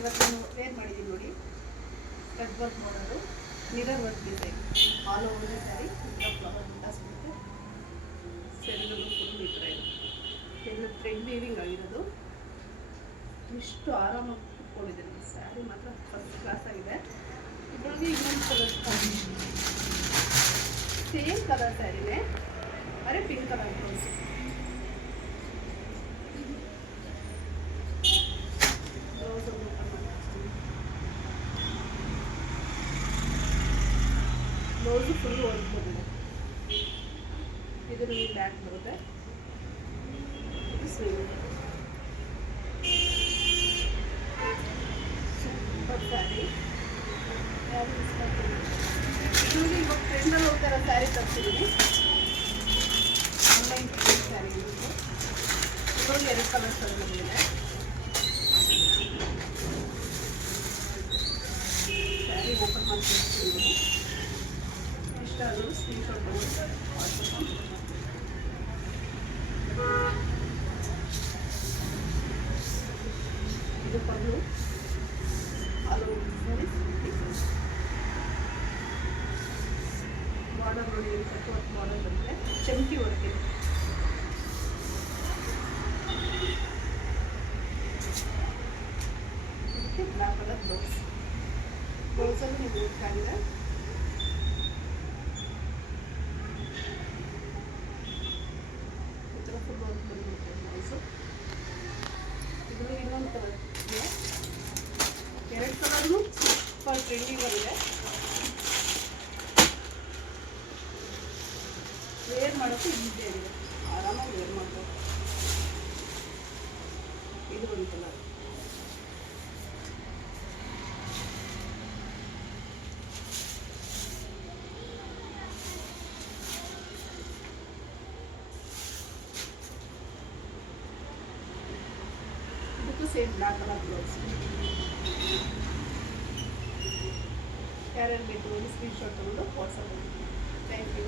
ಇವತ್ತು ನಾನು ವೇರ್ ಮಾಡಿದ್ದೀನಿ ನೋಡಿ. ಕಟ್ ವರ್ಕ್ ಮಾಡೋದು, mirror work design, all over sari flower ಬುಟ್ಟ ಸಿಗುತ್ತೆ. ಸೆಲ್ಲು ಫುಲ್ ಈ ಥರ ಇದೆ, ಎಲ್ಲ ಥ್ರೆಡ್ ವೀವಿಂಗ್ ಆಗಿರೋದು. ಇಷ್ಟು ಆರಾಮಾಗಿ ಕುತ್ಕೊಂಡಿದ್ದೀನಿ. ಸ್ಯಾರಿ ಮಾತ್ರ ಫಸ್ಟ್ ಕ್ಲಾಸ್ ಆಗಿದೆ. ಇದರೊಳಗೆ ಇನ್ನೊಂದು ಕಲರ್ ಸೇಮ್ ಕಲರ್ ಸ್ಯಾರಿನೇ, ಅರೆ pink colour blouse. Blouse full work ಬಂದಿದೆ. ಇದು ನಿಮಗೆ ಬ್ಯಾಕ್ ಬರುತ್ತೆ, ಇದು ಸ್ಲೀವ್. ಸೂಪರ್ ಸ್ಯಾರಿ. ಯಾರು ಮಿಸ್ ಮಾಡ್ತೀನಿ. ಇದು ಇವಾಗ ಟ್ರೆಂಡಲ್ಲಿ ಹೋಗ್ತಾರ ಸ್ಯಾರಿ ತರಿಸಿದ್ದೀನಿ. ಆನ್ಲೈನ್ ಸ್ಯಾರಿ ಇದರಲ್ಲಿ 2 ಕಲರ್ಸ್ ಬಂದಿದೆ. ಸ್ಯಾರಿ ಓಪನ್ ಮಾಡಿ ತೋರಿಸ್ತೀನಿ. ಇಷ್ಟ ಆದರೂ ಸ್ಕ್ರೀನ್ಶಾಟ್ ತಗೊಂಡು ಇದು ಪಲ್ಲು, ಆಲು ಸ್ಯಾರಿ ಬಾರ್ಡರ್ ನೋಡಿ, ಕಟ್ ವರ್ಕ್ ಬಾರ್ಡರ್ ಬಂದರೆ ಚಮಕಿ ವರ್ಕ್ ಇದೆ. ಇದಕ್ಕೆ ಬ್ಲ್ಯಾಕ್ ಕಲರ್ ಬ್ಲೌಸ್. ಬ್ಲೌಸಲ್ಲಿ ನೀವು ವರ್ಕ್ ಆಗಿದೆ. ಈ ಥರ ಫುಲ್ ವರ್ಕ್ ಬಂದಿರುತ್ತೆ ಬ್ಲೌಸು. ಇದರಲ್ಲಿ ಇನ್ನೊಂದು ಕಲರ್ ಇದೆ. 2 ಕಲರ್ನು ಸೂಪರ್ ಟ್ರೆಂಡಿಂಗ್ ಬಂದಿದೆ. ವೇರ್ ಮಾಡೋಕ್ಕೆ ಈಸಿ ಆಗಿದೆ, ಆರಾಮಾಗಿ ವೇರ್ ಮಾಡ್ಬೋದು. ಇದು ಒಂದು ಕಲರ್. ಇದಕ್ಕೂ ಸೇಮ್ ಬ್ಲ್ಯಾಕ್ ಕಲರ್ ಬ್ಲೌಸ್. ಯಾರ್ಯಾರು ಬೇಕು ಸ್ಕ್ರೀನ್ಶಾಟ್ ತಗೊಂಡು ವಾಟ್ಸಪ್ ಮಾಡಿ. Thank you.